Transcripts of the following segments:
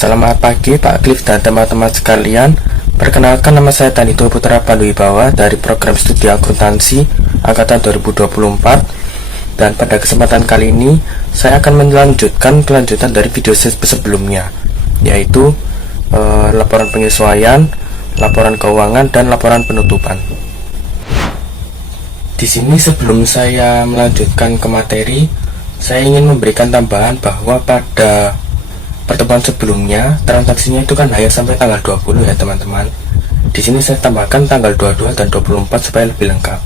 Selamat pagi Pak Cliff dan teman-teman sekalian. Perkenalkan, nama saya Tanito Putra Panduwibawa dari program studi akuntansi angkatan 2024. Dan pada kesempatan kali ini saya akan melanjutkan kelanjutan dari video sebelumnya, yaitu laporan penyesuaian, laporan keuangan, dan laporan penutupan. Di sini sebelum saya melanjutkan ke materi, saya ingin memberikan tambahan bahwa pada pertemuan sebelumnya transaksinya itu kan hanya sampai tanggal 20 ya teman-teman. Di sini saya tambahkan tanggal 22 dan 24 supaya lebih lengkap.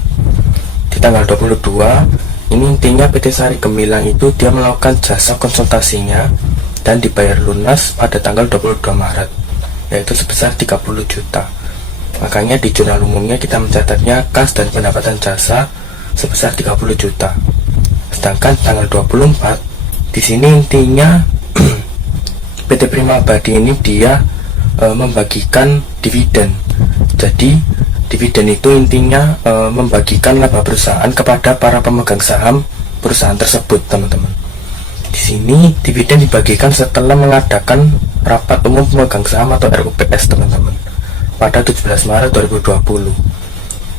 Di tanggal 22 ini intinya PT Sari Gemilang itu dia melakukan jasa konsultasinya dan dibayar lunas pada tanggal 22 Maret, yaitu sebesar 30 juta. Makanya di jurnal umumnya kita mencatatnya kas dan pendapatan jasa sebesar 30 juta. Sedangkan tanggal 24 di sini intinya PT Prima Abadi ini dia membagikan dividen. Jadi dividen itu intinya membagikan laba perusahaan kepada para pemegang saham perusahaan tersebut, teman-teman. Di sini dividen dibagikan setelah mengadakan rapat umum pemegang saham atau RUPS, teman-teman, pada 17 Maret 2020.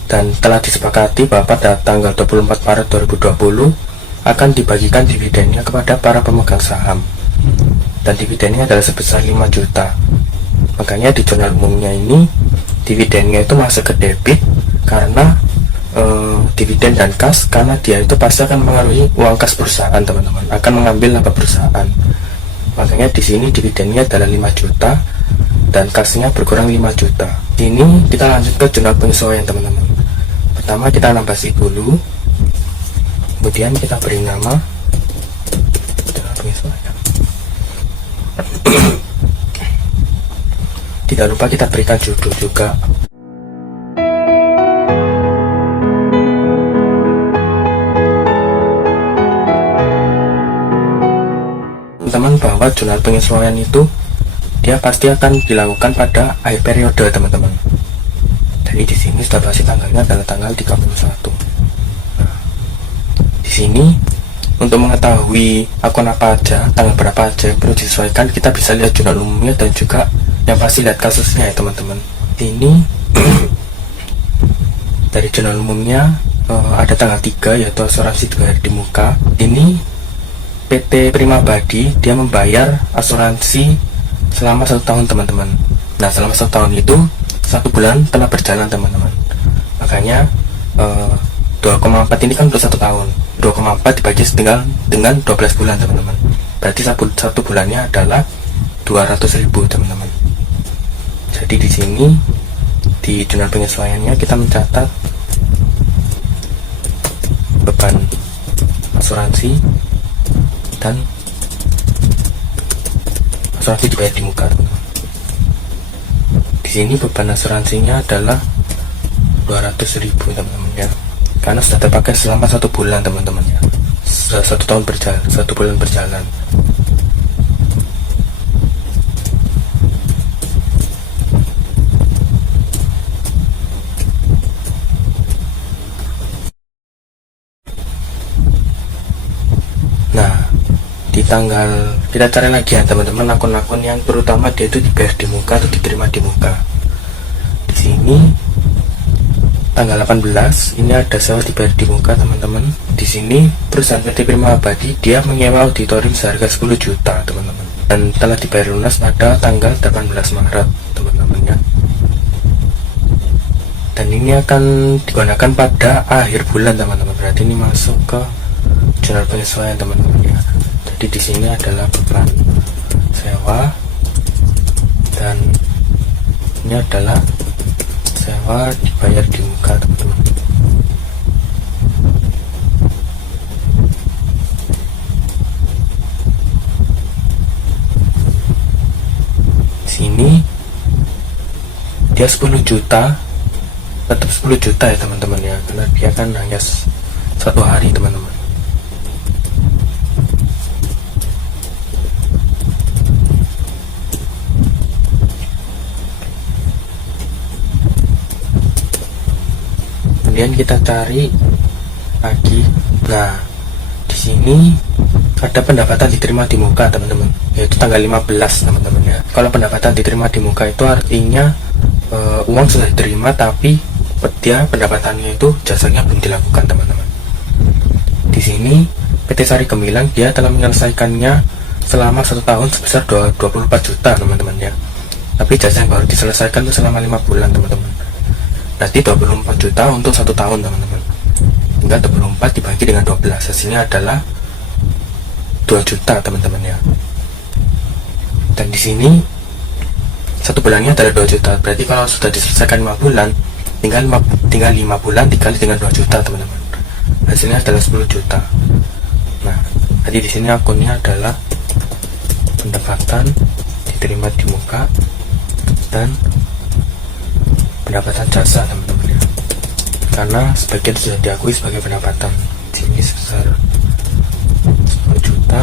Dan telah disepakati bahwa pada tanggal 24 Maret 2020 akan dibagikan dividennya kepada para pemegang saham, dan dividennya adalah sebesar 5 juta. Makanya di jurnal umumnya ini dividennya itu masuk ke debit karena dividen dan kas, karena dia itu pasti akan mengaruhi uang kas perusahaan, teman-teman, akan mengambil laba perusahaan. Makanya di sini dividennya adalah 5 juta dan kasnya berkurang 5 juta. Ini kita lanjut ke jurnal penyesuaian, teman-teman. Pertama kita nambah si dulu, kemudian kita beri nama jurnal penyesuaian. Tidak lupa kita berikan judul juga. Teman-teman, bahwa jurnal penyesuaian itu dia pasti akan dilakukan pada akhir periode, teman-teman. Jadi di sini sudah pasti tanggalnya adalah tanggal 31. Di sini untuk mengetahui akun apa aja, tanggal berapa aja yang perlu disesuaikan, kita bisa lihat jurnal umumnya dan juga yang pasti lihat kasusnya ya teman-teman. Ini dari jurnal umumnya ada tanggal 3 yaitu asuransi 2 hari di muka. Ini PT Prima Abadi dia membayar asuransi selama 1 tahun, teman-teman. Nah, selama 1 tahun itu 1 bulan telah berjalan, teman-teman. Makanya 2,4 ini kan untuk 1 tahun. 2,4 dibagi dengan 12 bulan, teman-teman. Berarti satu bulannya adalah 200.000, teman-teman. Jadi di sini di jurnal penyesuaiannya kita mencatat beban asuransi dan asuransi dibayar di muka, teman-teman. Di sini beban asuransinya adalah 200.000, teman-teman ya. Karena sudah terpakai selama 1 bulan, teman-teman ya. Sudah 1 tahun berjalan, 1 bulan berjalan. Nah, di tanggal kita cari lagi ya teman-teman akun-akun yang terutama dia itu dibayar di muka atau diterima di muka. Di sini tanggal 18 ini ada sewa dibayar di muka, teman-teman. Di sini perusahaan PT Prima Abadi dia menyewa auditorium seharga 10 juta, teman-teman, dan telah dibayar lunas pada tanggal 18 Maret, teman-teman ya. Dan ini akan digunakan pada akhir bulan, teman-teman. Berarti ini masuk ke jurnal penyesuaian, teman-teman ya. Jadi di sini adalah beban sewa dan ini adalah sewa dibayar di muka, teman-teman. Sini dia 10 juta, tetap 10 juta ya teman-teman ya, karena dia kan hanya 1 hari, teman-teman. Kemudian kita cari lagi. Nah, di sini ada pendapatan diterima di muka, teman-teman, yaitu tanggal 15, teman-teman ya. Kalau pendapatan diterima di muka itu artinya uang sudah diterima, tapi dia pendapatannya itu jasanya belum dilakukan, teman-teman. Di sini PT Sari Gemilang dia telah menyelesaikannya selama 1 tahun sebesar 24 juta, teman-teman ya. Tapi jasa yang baru diselesaikan itu selama 5 bulan, teman-teman. Berarti 24 juta untuk 1 tahun, teman-teman. Hingga 24 dibagi dengan 12, hasilnya adalah 2 juta, teman-teman ya. Dan di sini 1 bulannya adalah 2 juta. Berarti kalau sudah diselesaikan 5 bulan, tinggal 5 bulan dikali dengan 2 juta, teman-teman. Hasilnya adalah 10 juta. Nah, jadi di sini akunnya adalah pendapatan diterima di muka dan pendapatan jasa, teman-teman ya. Karena sebagian sudah diakui sebagai pendapatan. Di sini sebesar 10 juta.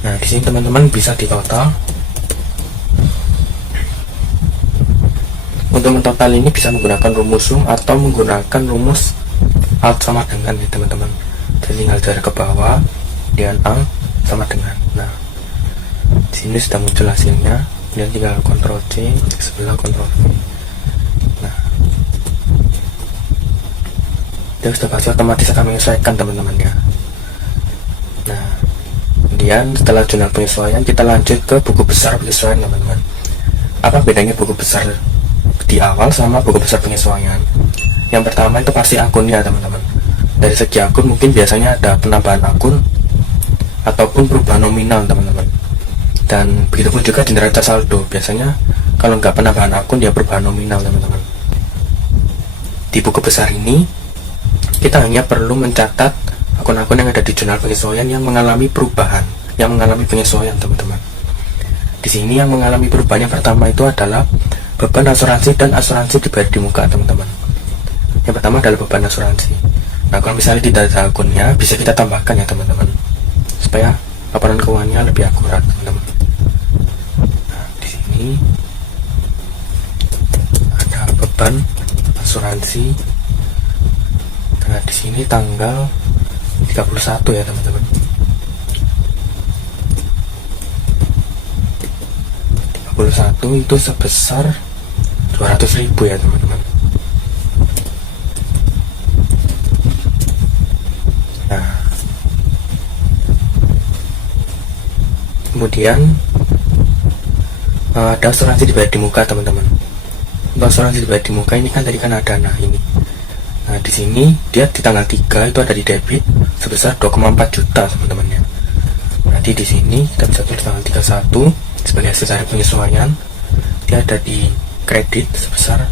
Nah, di sini teman-teman bisa ditotal. Untuk mentotal ini bisa menggunakan rumus sum atau menggunakan rumus alt sama dengan ya, teman-teman. Jadi tinggal dari ke bawah, kemudian alt sama dengan. Nah, di sini sudah muncul hasilnya. Kemudian tinggal Ctrl C, sebelah Ctrl V. Nah, dia sudah pasti otomatis akan menyesuaikan, teman-teman ya. Nah, kemudian setelah jurnal penyesuaian kita lanjut ke buku besar penyesuaian, teman-teman. Apa bedanya buku besar di awal sama buku besar penyesuaian? Yang pertama itu pasti akunnya, teman-teman. Dari segi akun mungkin biasanya ada penambahan akun ataupun perubahan nominal, teman-teman. Dan begitu pun juga di neraca saldo, biasanya kalau nggak penambahan akun dia perubahan nominal, teman-teman. Di buku besar ini kita hanya perlu mencatat akun-akun yang ada di jurnal penyesuaian yang mengalami perubahan, yang mengalami penyesuaian, teman-teman. Di sini yang mengalami perubahan yang pertama itu adalah beban asuransi dan asuransi dibayar di muka, teman-teman. Yang pertama adalah beban asuransi. Nah, kalau misalnya tidak ada akunnya, bisa kita tambahkan ya, teman-teman, supaya laporan keuangannya lebih akurat, teman-teman. Nah, di sini ada beban asuransi. Nah, di sini tanggal 31 ya, teman-teman. 31 itu sebesar 200.000 ya, teman-teman. Nah, kemudian ada asuransi dibayar di muka, teman-teman. Untuk asuransi dibayar di muka ini kan tadi kan ada, nah ini. Nah, di sini dia di tanggal 3 itu ada di debit sebesar 2,4 juta, teman-teman ya. Nanti di sini kita bisa tulis tanggal 31 sebagai hasil dari penyesuaian. Dia ada di kredit sebesar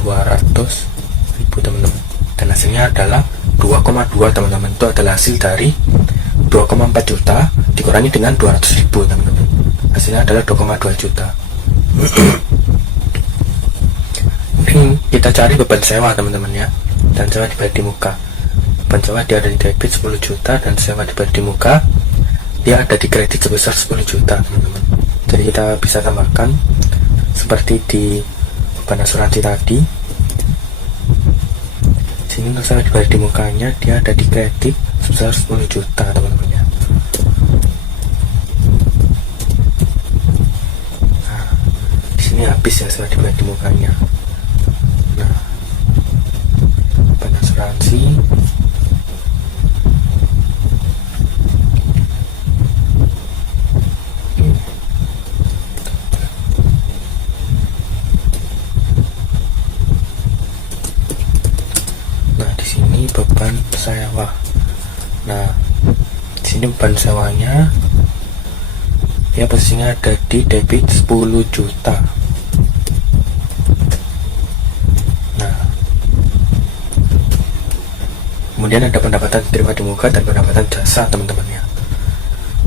200.000, teman-teman. Dan hasilnya adalah 2,2, teman-teman. Itu adalah hasil dari 2,4 juta dikurangi dengan 200.000, teman-teman. Hasilnya adalah 2,2 juta. Kita cari beban sewa, teman-teman ya. Dan sewa dibayar di muka. Beban sewa dia ada di debit 10 juta dan sewa dibayar di muka dia ada di kredit sebesar 10 juta, teman-teman. Jadi kita bisa tambahkan seperti di beban asuransi tadi. Sini untuk sewa dibayar di mukanya dia ada di kredit sebesar 10 juta, teman-teman ya. Nah, di sini habis ya sewa dibayar di mukanya. Nah, beban asuransi beban sewa. Nah, di sini beban sewanya ya posisinya ada di debit 10 juta. Nah, kemudian ada pendapatan diterima di muka dan pendapatan jasa, teman-teman ya.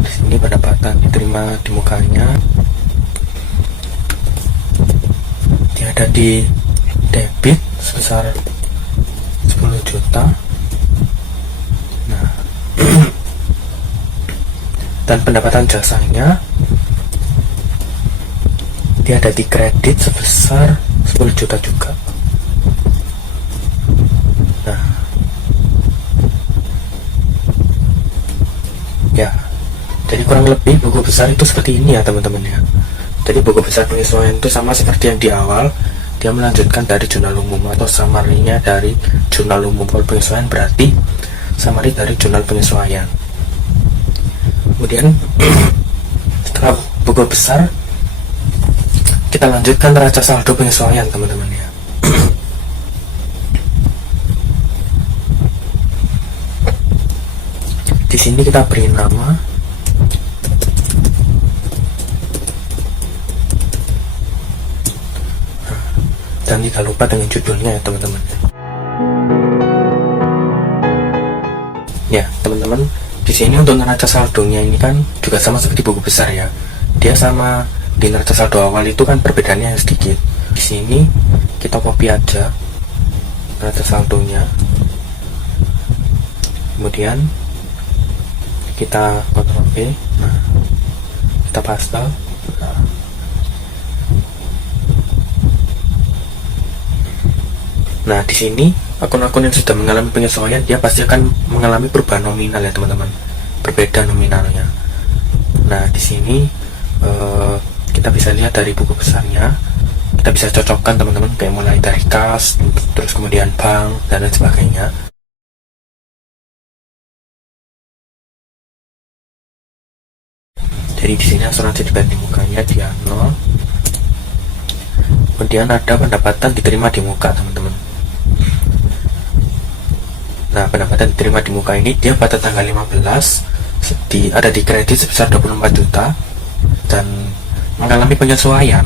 Di sini pendapatan diterima di mukanya dia ada di debit sebesar 10 juta. Nah, dan pendapatan jasanya dia ada di kredit sebesar 10 juta juga. Nah, kurang lebih buku besar itu seperti ini ya teman-teman ya. Jadi buku besar penyesuaian itu sama seperti yang di awal, dia melanjutkan dari jurnal umum atau summary-nya dari jurnal umum. Kalau penyesuaian berarti summary dari jurnal penyesuaian. Kemudian setelah buku besar, kita lanjutkan neraca saldo penyesuaian teman-teman ya. Di sini kita beri nama dan tidak lupa dengan judulnya ya teman-teman. Ya teman-teman, di sini untuk neraca saldonya ini kan juga sama seperti buku besar ya. Dia sama di neraca saldo awal itu kan perbedaannya yang sedikit. Di sini kita copy aja neraca saldonya, kemudian kita Ctrl V, nah kita paste. Nah di sini akun-akun yang sudah mengalami penyesuaian dia pasti akan mengalami perubahan nominal ya teman-teman, berbeda nominalnya. Nah di sini kita bisa lihat dari buku besarnya, kita bisa cocokkan teman-teman, kayak mulai dari kas, terus kemudian bank dan lain sebagainya. Jadi di sini asuransi dibanding mukanya dia 0. Kemudian ada pendapatan diterima di muka teman-teman. Nah pendapatan diterima di muka ini dia pada tanggal 15 ada di kredit sebesar 24 juta dan mengalami penyesuaian.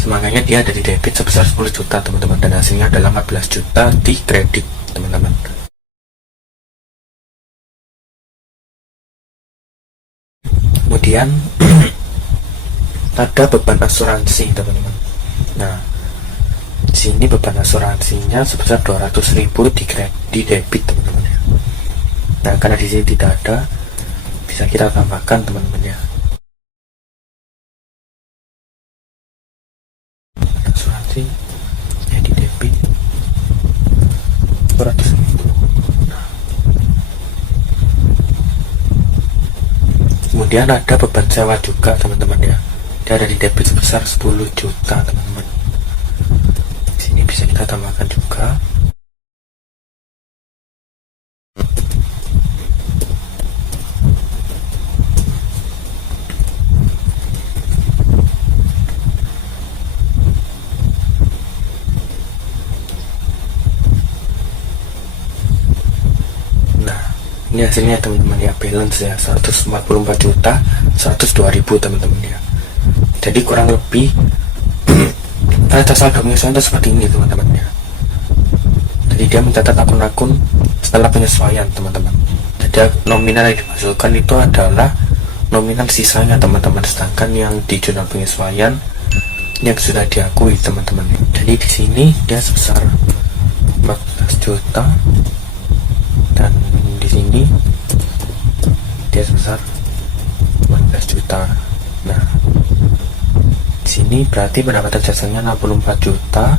Semangatnya dia ada di debit sebesar 10 juta teman-teman, dan hasilnya adalah 14 juta di kredit teman-teman. Kemudian ada beban asuransi teman-teman. Nah di sini beban asuransinya sebesar 200.000 di debit teman-teman ya. Nah karena di sini tidak ada, bisa kita tambahkan teman-teman ya. Asuransi ya di debit 200.000. Kemudian ada beban sewa juga teman-teman ya, dia ada di debit sebesar 10 juta teman-teman. Di sini bisa kita tambahkan juga. Ini hasilnya teman-teman ya, balance ya 144 juta 102.000 teman-teman ya. Jadi kurang lebih neraca saldo penyesuaian itu seperti ini teman-teman ya. Jadi dia mencatat akun-akun setelah penyesuaian teman-teman. Jadi nominal yang dimasukkan itu adalah nominal sisanya teman-teman, sedangkan yang di jurnal penyesuaian yang sudah diakui teman-teman. Jadi di sini dia sebesar 14 juta dan di sini dia sebesar 14 juta. Nah, di sini berarti pendapatan jasanya 64 juta.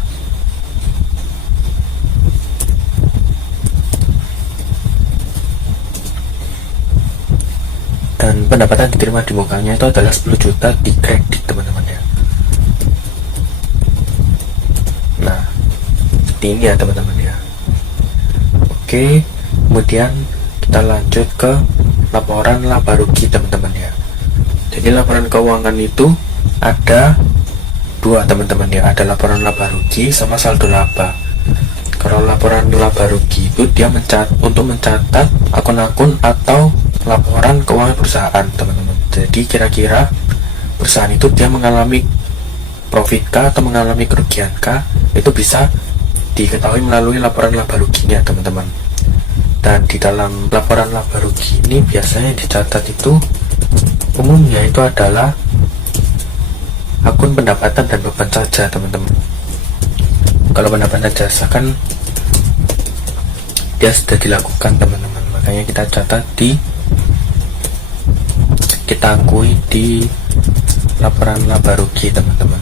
Dan pendapatan diterima di mukanya itu adalah 10 juta di kredit teman-teman ya. Nah, seperti ini ya teman-teman ya. Oke, kemudian kita lanjut ke laporan laba rugi teman-teman ya. Jadi laporan keuangan itu ada dua teman-teman ya, ada laporan laba rugi sama saldo laba. Kalau laporan laba rugi itu dia untuk mencatat akun-akun atau laporan keuangan perusahaan teman-teman. Jadi kira-kira perusahaan itu dia mengalami profit kah atau mengalami kerugian kah, itu bisa diketahui melalui laporan laba ruginya teman-teman. Dan di dalam laporan laba rugi ini biasanya dicatat itu umumnya itu adalah akun pendapatan dan beban saja teman-teman. Kalau pendapatan jasa kan dia sudah dilakukan teman-teman, makanya kita catat kita akui di laporan laba rugi teman-teman.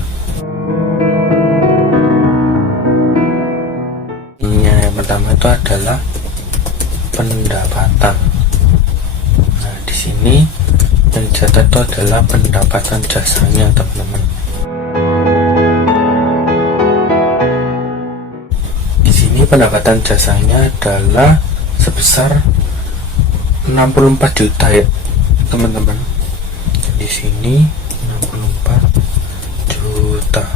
Yang pertama itu adalah pendapatan. Nah di sini Yang dicatat itu adalah pendapatan jasanya teman-teman. Di sini pendapatan jasanya adalah sebesar 64 juta ya teman-teman. Di sini 64 juta.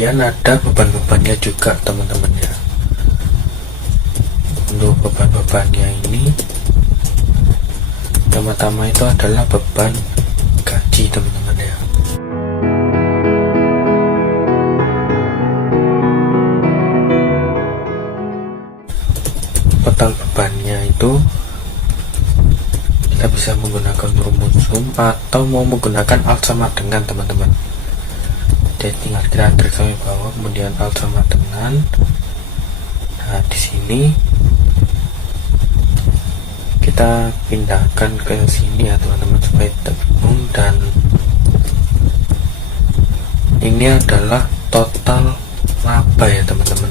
Kemudian ada beban-bebannya juga teman-teman ya. Untuk beban-bebannya ini, yang pertama itu adalah beban gaji teman-teman ya. Total bebannya itu kita bisa menggunakan rumus sum atau mau menggunakan alt sama dengan teman-teman. Jadi tinggal kita garis bawah, kemudian alt sama dengan. Nah di sini kita pindahkan ke sini ya teman-teman supaya tidak bingung. Dan ini adalah total laba ya teman-teman.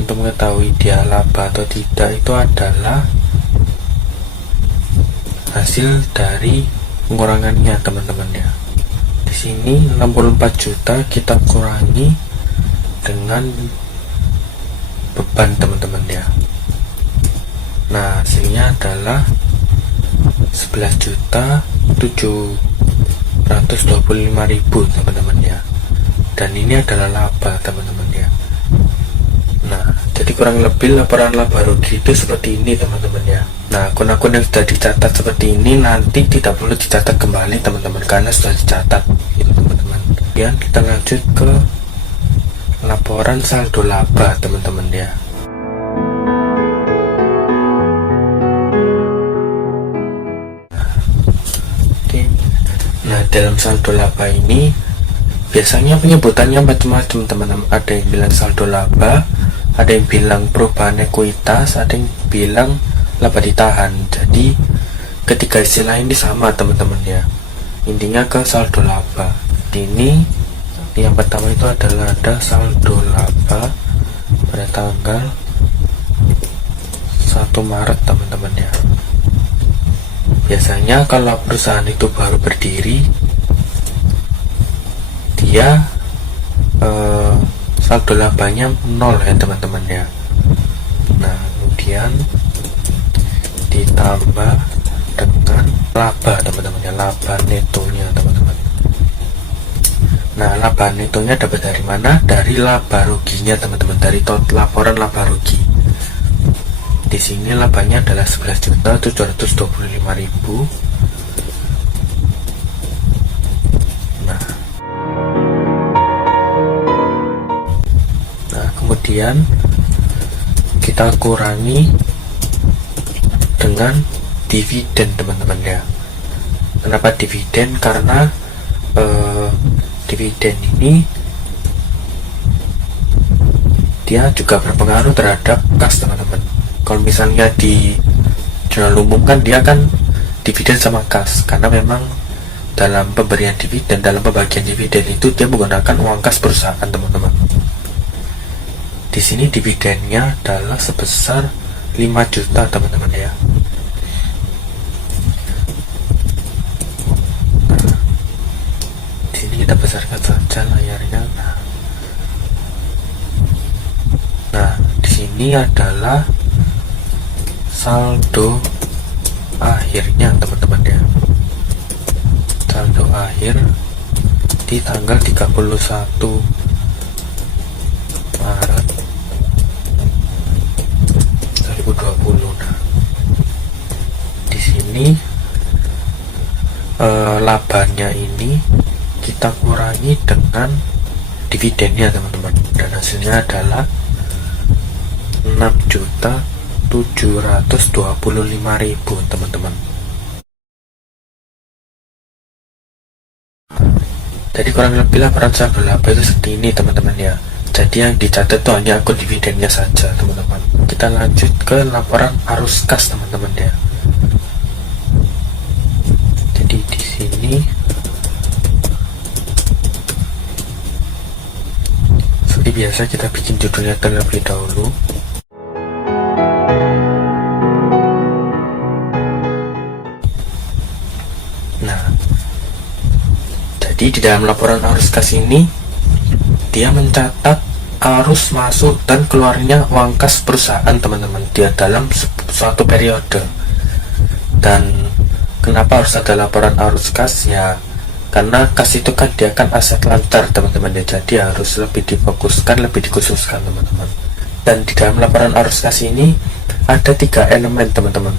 Untuk mengetahui dia laba atau tidak itu adalah hasil dari pengurangannya teman-teman ya. Di sini 64 juta kita kurangi dengan beban teman-teman ya. Nah hasilnya adalah 11.725.000 teman-teman ya. Dan ini adalah laba teman-teman ya. Nah jadi kurang lebih laporan laba rugi itu seperti ini teman-teman ya. Nah akun-akun yang sudah dicatat seperti ini nanti tidak perlu dicatat kembali teman-teman, karena sudah dicatat gitu teman-teman. Kemudian kita lanjut ke laporan saldo laba teman-teman ya. Nah dalam saldo laba ini biasanya penyebutannya macam-macam teman-teman. Ada yang bilang saldo laba, ada yang bilang perubahan ekuitas, ada yang bilang laba ditahan. Jadi ketiga istilah ini sama teman-teman ya, intinya ke saldo laba. Ini yang pertama itu adalah ada saldo laba pada tanggal 1 Maret teman-teman ya. Biasanya kalau perusahaan itu baru berdiri, dia saldo labanya 0 ya teman-teman ya. Nah kemudian ditambah dengan laba teman-teman ya, laba netonya teman-teman. Nah laba netonya dapat dari mana? Dari laba ruginya teman-teman, dari laporan laba rugi. Di sini labanya adalah 11.725.000. Nah kemudian kita kurangi dengan dividen teman-teman ya. Kenapa dividen? Karena dividen ini dia juga berpengaruh terhadap kas teman-teman. Kalau misalnya di jurnal umum kan dia kan dividen sama kas, karena memang dalam pemberian dividen, dalam pembagian dividen itu dia menggunakan uang kas perusahaan teman-teman. Di sini dividennya adalah sebesar 5 juta teman-teman ya. Di sini kita besarkan saja layarnya. Nah, di sini adalah saldo akhirnya teman-teman ya. Saldo akhir di tanggal 31 Maret 2020. Nah, di sini labanya ini kita kurangi dengan dividennya teman-teman, dan hasilnya adalah 6.725.000 teman-teman. Jadi kurang lebih laporan saldo laba itu seperti ini teman-teman ya. Jadi yang dicatat itu hanya akun dividennya saja teman-teman. Kita lanjut ke laporan arus kas teman-teman ya. Jadi di sini Seperti biasa kita bikin judulnya terlebih dahulu. Nah, jadi di dalam laporan arus kas ini dia mencatat arus masuk dan keluarnya uang kas perusahaan teman-teman, dia dalam suatu periode. Dan kenapa harus ada laporan arus kas? Ya karena kas itu kan dia kan aset lancar teman-teman ya, jadi harus lebih difokuskan, lebih dikhususkan teman-teman. Dan di dalam laporan arus kas ini ada 3 elemen teman-teman.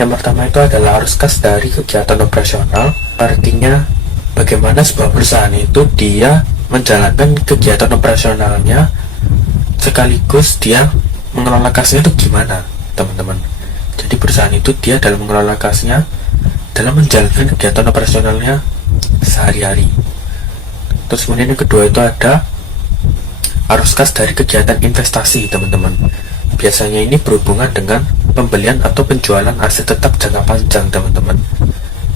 Yang pertama itu adalah arus kas dari kegiatan operasional, artinya bagaimana sebuah perusahaan itu dia menjalankan kegiatan operasionalnya sekaligus dia mengelola kasnya itu gimana teman-teman. Jadi perusahaan itu dia dalam mengelola kasnya, dalam menjalankan kegiatan operasionalnya sehari-hari. Terus kemudian yang kedua itu ada arus kas dari kegiatan investasi teman-teman. Biasanya ini berhubungan dengan pembelian atau penjualan aset tetap jangka panjang teman-teman.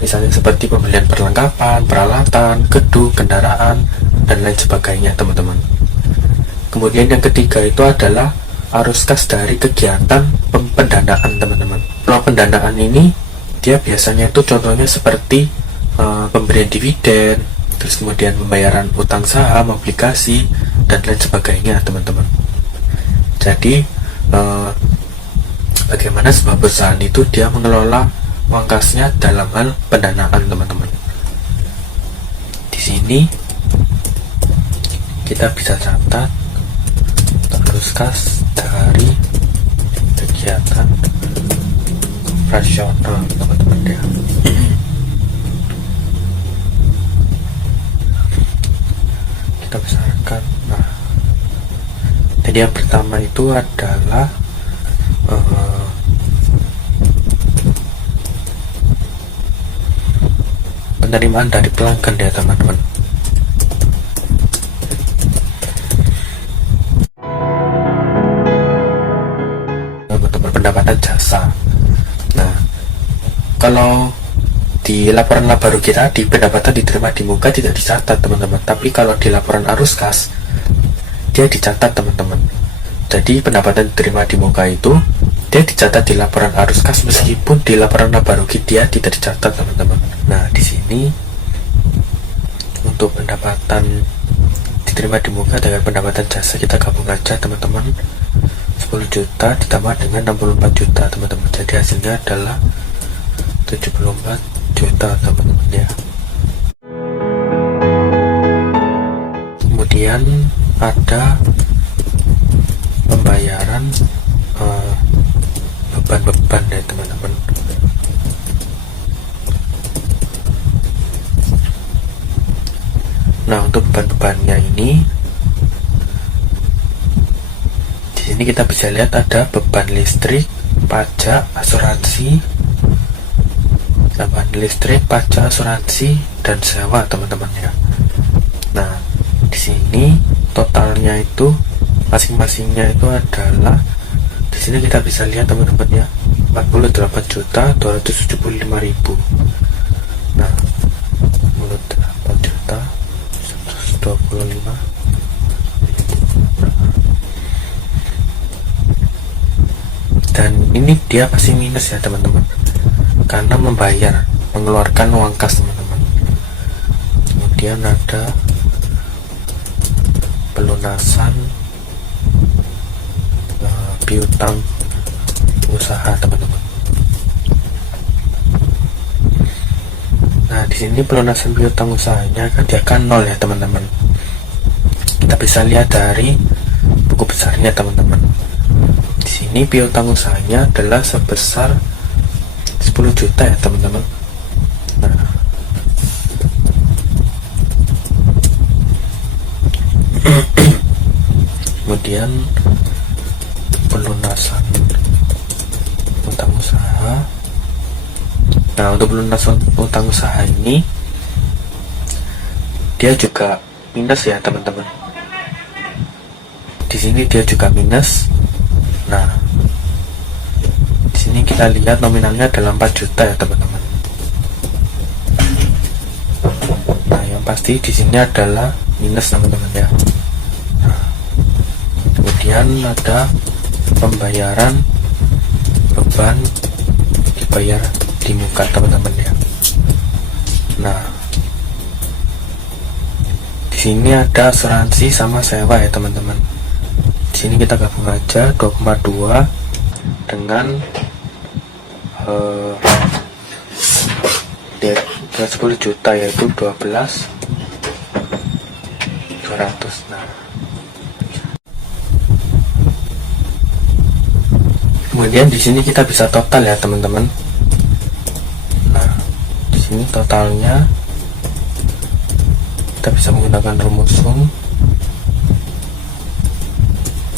Misalnya seperti pembelian perlengkapan, peralatan, gedung, kendaraan, dan lain sebagainya teman-teman. Kemudian yang ketiga itu adalah arus kas dari kegiatan pendanaan teman-teman. Kalau pendanaan ini dia biasanya itu contohnya seperti pemberian dividen, terus kemudian pembayaran utang saham, obligasi, dan lain sebagainya teman-teman. Jadi bagaimana sebuah perusahaan itu dia mengelola uang kasnya dalam hal pendanaan teman-teman. Di sini kita bisa catat arus kas dari kegiatan operasional teman-teman ya. Kita besarkan. Nah, jadi yang pertama itu adalah penerimaan dari pelanggan ya teman-teman. Pendapatan jasa. Nah, kalau di laporan laba rugi tadi pendapatan diterima di muka tidak dicatat teman-teman, tapi kalau di laporan arus kas dia dicatat teman-teman. Jadi pendapatan diterima di muka itu dia dicatat di laporan arus kas, meskipun di laporan laba rugi dia tidak dicatat teman-teman. Nah, di sini untuk pendapatan diterima di muka dengan pendapatan jasa kita gabung aja teman-teman. 10 juta ditambah dengan 64 juta teman-teman, jadi hasilnya adalah 74 juta teman-teman ya. Kemudian ada pembayaran beban-beban ya teman-teman. Nah, untuk beban-bebannya ini di sini kita bisa lihat ada beban listrik, pajak, asuransi, beban listrik, pajak, asuransi, dan sewa teman-teman ya. Nah, di sini totalnya itu masing-masingnya itu adalah, di sini kita bisa lihat teman-teman ya, 48.275.000. Nah, 48.125.000. Dan ini dia pasti minus ya teman-teman, karena mengeluarkan uang kas teman-teman. Kemudian ada pelunasan piutang usaha teman-teman. Nah, di sini pelunasan piutang usahanya kan dia kan 0 ya teman-teman. Kita bisa lihat dari buku besarnya teman-teman. Di sini piutang usahanya adalah sebesar 10 juta ya teman-teman. Nah, kemudian pelunasan utang usaha. Nah, untuk pelunasan utang usaha ini dia juga minus ya teman-teman. Di sini dia juga minus. Nah, di sini kita lihat nominalnya adalah 4 juta ya teman-teman. Nah, yang pasti di sini adalah minus teman-teman ya. Nah, kemudian ada pembayaran beban dibayar di muka teman-teman ya. Nah, di sini ada asuransi sama sewa ya teman-teman. Di sini kita gabung aja 2,2 dengan 10 juta yaitu 12.200. Nah, kemudian di sini kita bisa total ya teman-teman. Nah, di sini totalnya kita bisa menggunakan rumus sum.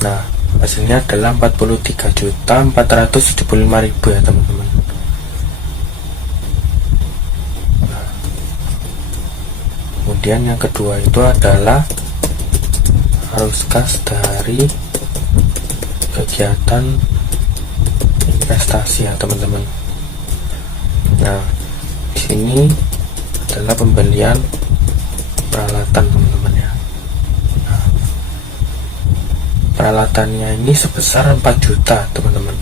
Nah, hasilnya adalah 43.475.000 ya teman-teman. Nah, kemudian yang kedua itu adalah arus kas dari kegiatan investasi ya teman-teman. Nah, di sini adalah pembelian peralatan teman-teman ya. Nah, peralatannya ini sebesar 4 juta teman-teman.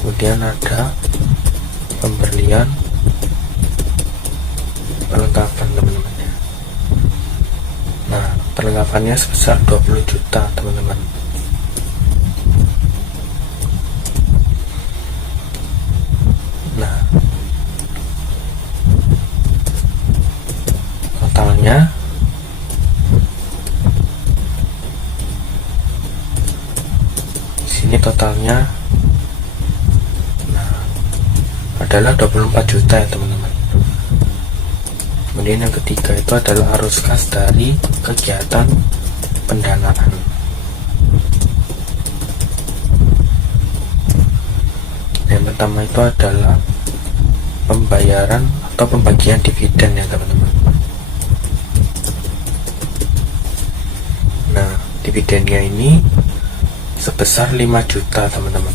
Kemudian ada pembelian perlengkapan teman-teman ya. Nah, perlengkapannya sebesar 20 juta teman-teman. Nah, totalnya sini totalnya adalah 24 juta ya teman-teman. Kemudian yang ketiga itu adalah arus kas dari kegiatan pendanaan. Yang pertama itu adalah pembayaran atau pembagian dividen ya teman-teman. Nah, dividennya ini sebesar 5 juta teman-teman.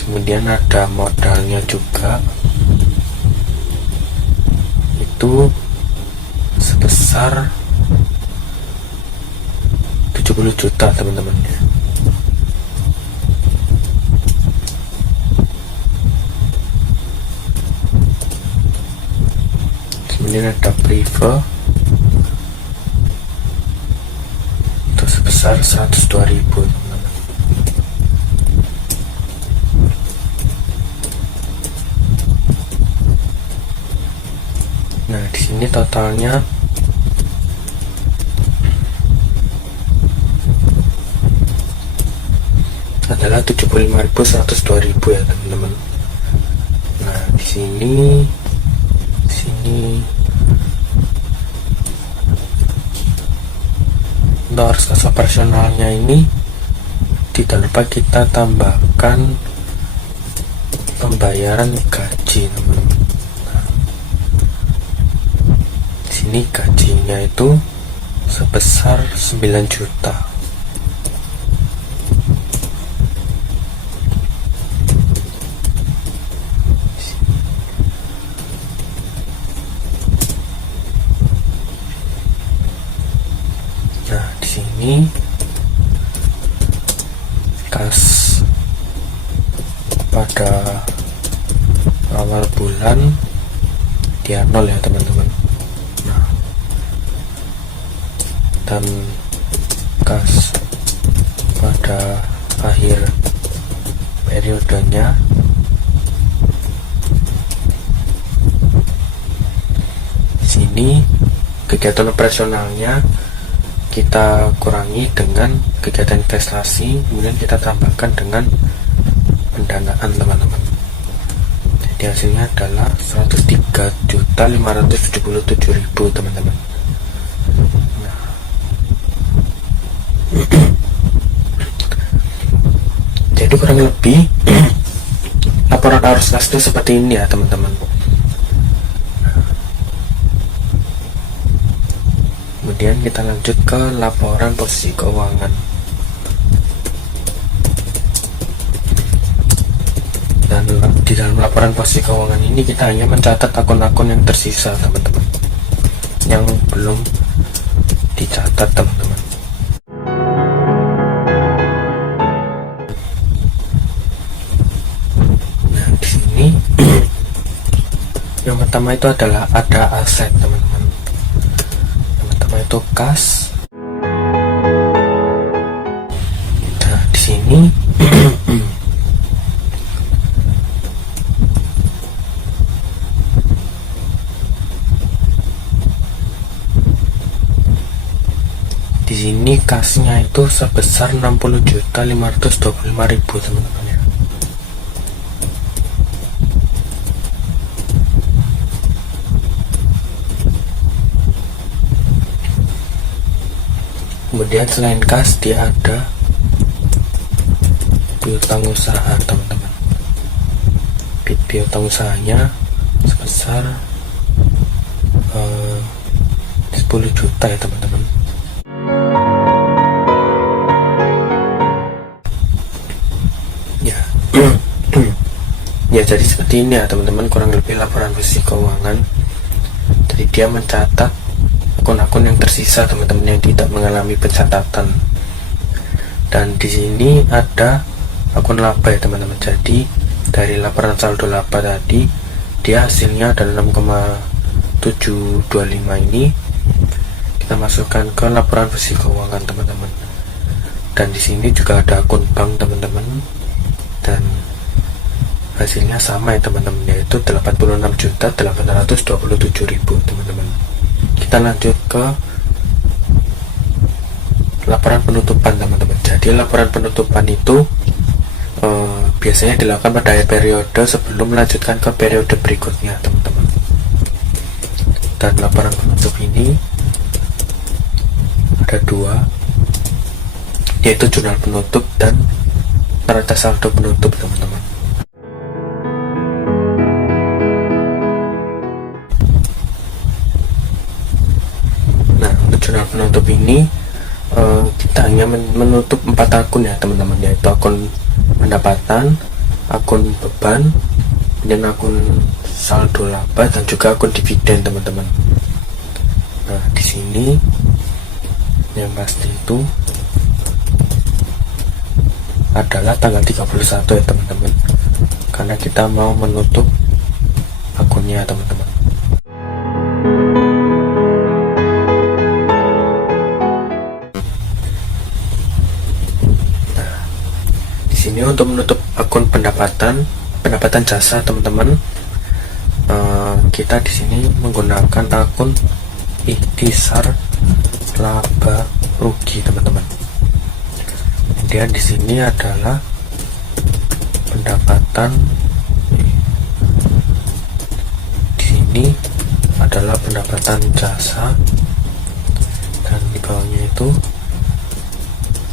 Kemudian ada modalnya juga, itu sebesar 70 juta teman-teman ya. Kemudian ada prive itu sebesar 102.000 teman-teman. Nah, di sini totalnya adalah 75.102.000 ya teman-teman. Nah, di sini untuk arus kas operasionalnya ini tidak lupa kita tambahkan pembayaran gaji teman-teman. Nah, di sini gajinya itu sebesar 9 juta. Nah, di sini kas pada awal bulan dia 0 ya teman-teman. Nah, dan kas pada akhir periodenya sini kegiatan operasionalnya kita kurangi dengan kegiatan investasi, kemudian kita tambahkan dengan pendanaan teman-teman. Jadi hasilnya adalah 103.577.000 teman-teman. Nah, jadi kurang lebih laporan arus kas itu seperti ini ya teman-teman. Kemudian kita lanjut ke laporan posisi keuangan. Dan di dalam laporan posisi keuangan ini kita hanya mencatat akun-akun yang tersisa teman-teman. yang belum dicatat teman-teman. Nah di sini yang pertama itu adalah ada aset teman-teman. Yang pertama itu kas. Nah di sini di sini kasnya itu sebesar 60.525.000 teman-teman ya. Kemudian selain kas dia ada piutang usaha teman-teman. Piutang usahanya sebesar 10 juta ya teman-teman. Ya jadi seperti ini ya teman-teman, kurang lebih laporan bersih keuangan. Jadi dia mencatat akun-akun yang tersisa teman-teman yang tidak mengalami pencatatan. Dan di sini ada akun laba ya teman-teman. Jadi dari laporan saldo laba tadi dia hasilnya adalah 6,725 ini kita masukkan ke laporan bersih keuangan teman-teman. Dan di sini juga ada akun bank teman-teman, dan hasilnya sama ya teman-teman, yaitu 86.827.000 teman-teman. Kita lanjut ke laporan penutupan teman-teman. Jadi laporan penutupan itu biasanya dilakukan pada periode sebelum melanjutkan ke periode berikutnya teman-teman. Dan laporan penutup ini ada dua, yaitu jurnal penutup dan neraca saldo penutup teman-teman. Jurnal penutup ini kita hanya menutup 4 akun ya teman-teman, yaitu akun pendapatan, akun beban, dan akun saldo laba, dan juga akun dividen teman-teman. Nah di sini yang pasti itu adalah tanggal 31 ya teman-teman, karena kita mau menutup akunnya teman-teman. Ini untuk menutup akun pendapatan jasa teman-teman, kita di sini menggunakan akun ikhtisar laba rugi teman-teman. Kemudian di sini adalah pendapatan, di sini adalah pendapatan jasa, dan di bawahnya itu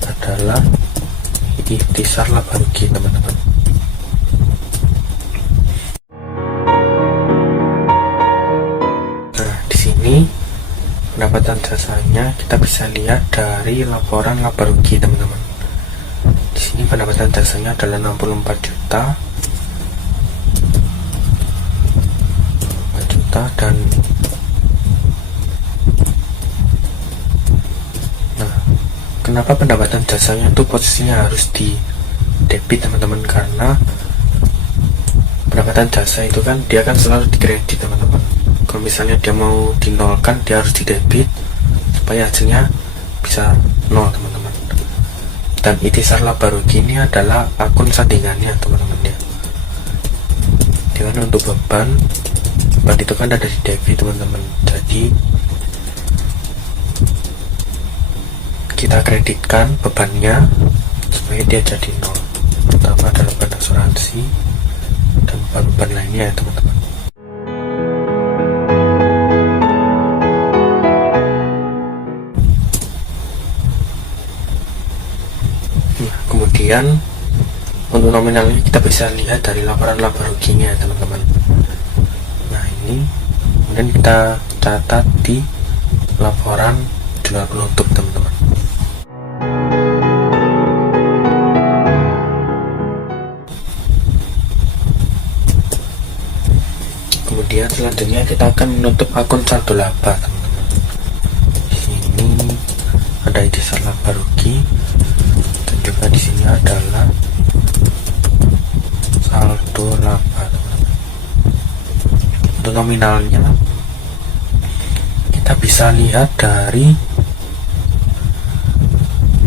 adalah ikhtisar laba rugi teman-teman. Nah di sini pendapatan jasanya kita bisa lihat dari laporan laba rugi teman-teman. Di sini pendapatan jasanya adalah 64 juta dan kenapa pendapatan jasanya itu posisinya harus di debit teman-teman, karena pendapatan jasa itu kan dia kan selalu di kredit teman-teman. Kalau misalnya dia mau dinolkan, dia harus di debit supaya hasilnya bisa nol teman-teman. Dan ikhtisar laba rugi ini adalah akun sandingannya teman-teman ya. Dia kan untuk beban itu kan ada di debit teman-teman. Jadi kita kreditkan bebannya supaya dia jadi nol, terutama dalam beban asuransi dan beban-beban lainnya ya teman-teman. Nah, kemudian untuk nominalnya kita bisa lihat dari laporan laba ruginya ya teman-teman. Nah ini kemudian kita catat di laporan jurnal penutup teman-teman. Kemudian selanjutnya kita akan menutup akun saldo laba teman-teman. ID saldo laba rugi, dan juga di sini adalah saldo laba. Untuk nominalnya kita bisa lihat dari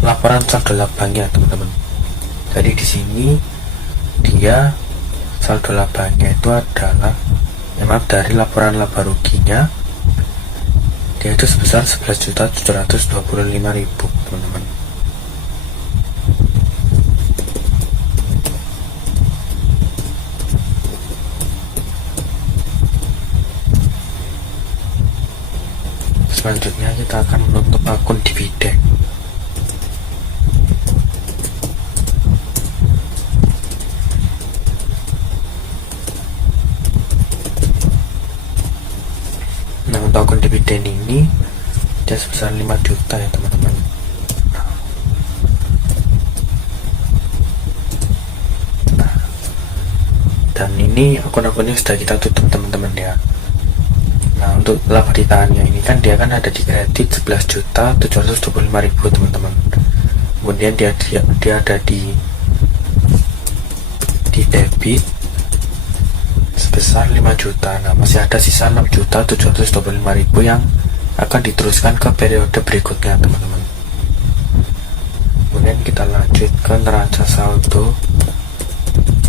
laporan saldo labanya, teman-teman. Jadi di sini dia saldo labanya itu adalah dari laporan laba ruginya dia itu sebesar 11.725.000, teman-teman. Selanjutnya kita akan menutup akun dividen. Nah, untuk akun dividen ini dia sebesar 5 juta ya, teman-teman. Nah, dan ini akun-akunnya sudah kita tutup, teman-teman ya. Nah, untuk laba ditahannya ini kan dia kan ada di kredit 11.725.000, teman-teman. Kemudian dia ada di debit sebesar 5 juta. Nah, masih ada sisa 6.725.000 yang akan diteruskan ke periode berikutnya, teman-teman. Kemudian kita lanjut ke neraca saldo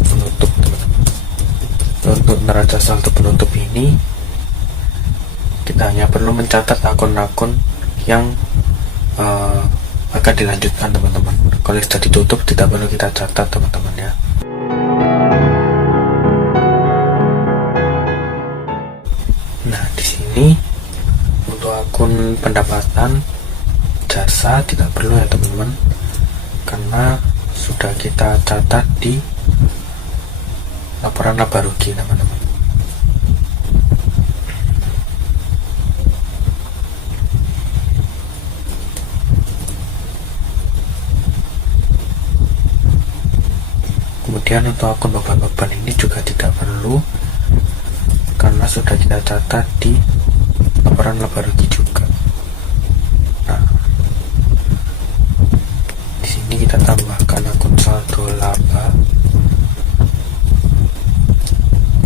penutup, teman-teman. Untuk neraca saldo penutup ini kita hanya perlu mencatat akun-akun yang akan dilanjutkan, teman-teman. Kalau sudah ditutup tidak perlu kita catat, teman-teman ya. Nah, di sini untuk akun pendapatan jasa tidak perlu ya, teman-teman, karena sudah kita catat di laporan laba rugi, teman-teman. Kemudian untuk akun beban-beban ini juga tidak perlu karena sudah kita catat di laporan laba rugi juga. Nah, di sini kita tambahkan akun saldo laba.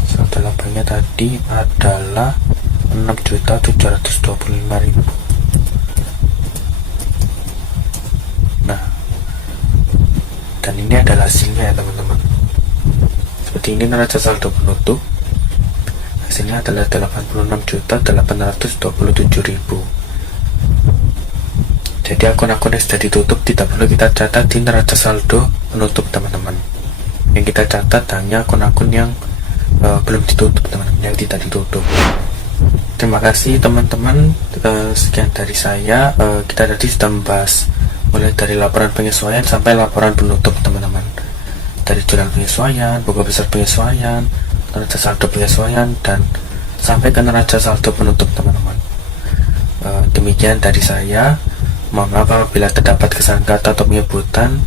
Saldo labanya tadi adalah 6.725.000. Nah, dan ini adalah hasilnya ya, teman-teman. Seperti ini neraca saldo penutup. Hasilnya adalah 86.827.000. Jadi akun-akun yang sudah ditutup tidak perlu kita catat di neraca saldo penutup, teman-teman. Yang kita catat hanya akun-akun yang belum ditutup, teman-teman, yang tidak ditutup. Terima kasih, teman-teman. Sekian dari saya. Kita tadi sudah membahas mulai dari laporan penyesuaian sampai laporan penutup, teman-teman. Dari jurnal penyesuaian, buku besar penyesuaian, neraca saldo penyesuaian, dan sampai ke neraca saldo penutup, teman-teman. Demikian dari saya. Mohon maaf apabila terdapat kesalahan kata atau penyebutan.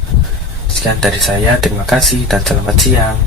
Sekian dari saya. Terima kasih dan selamat siang.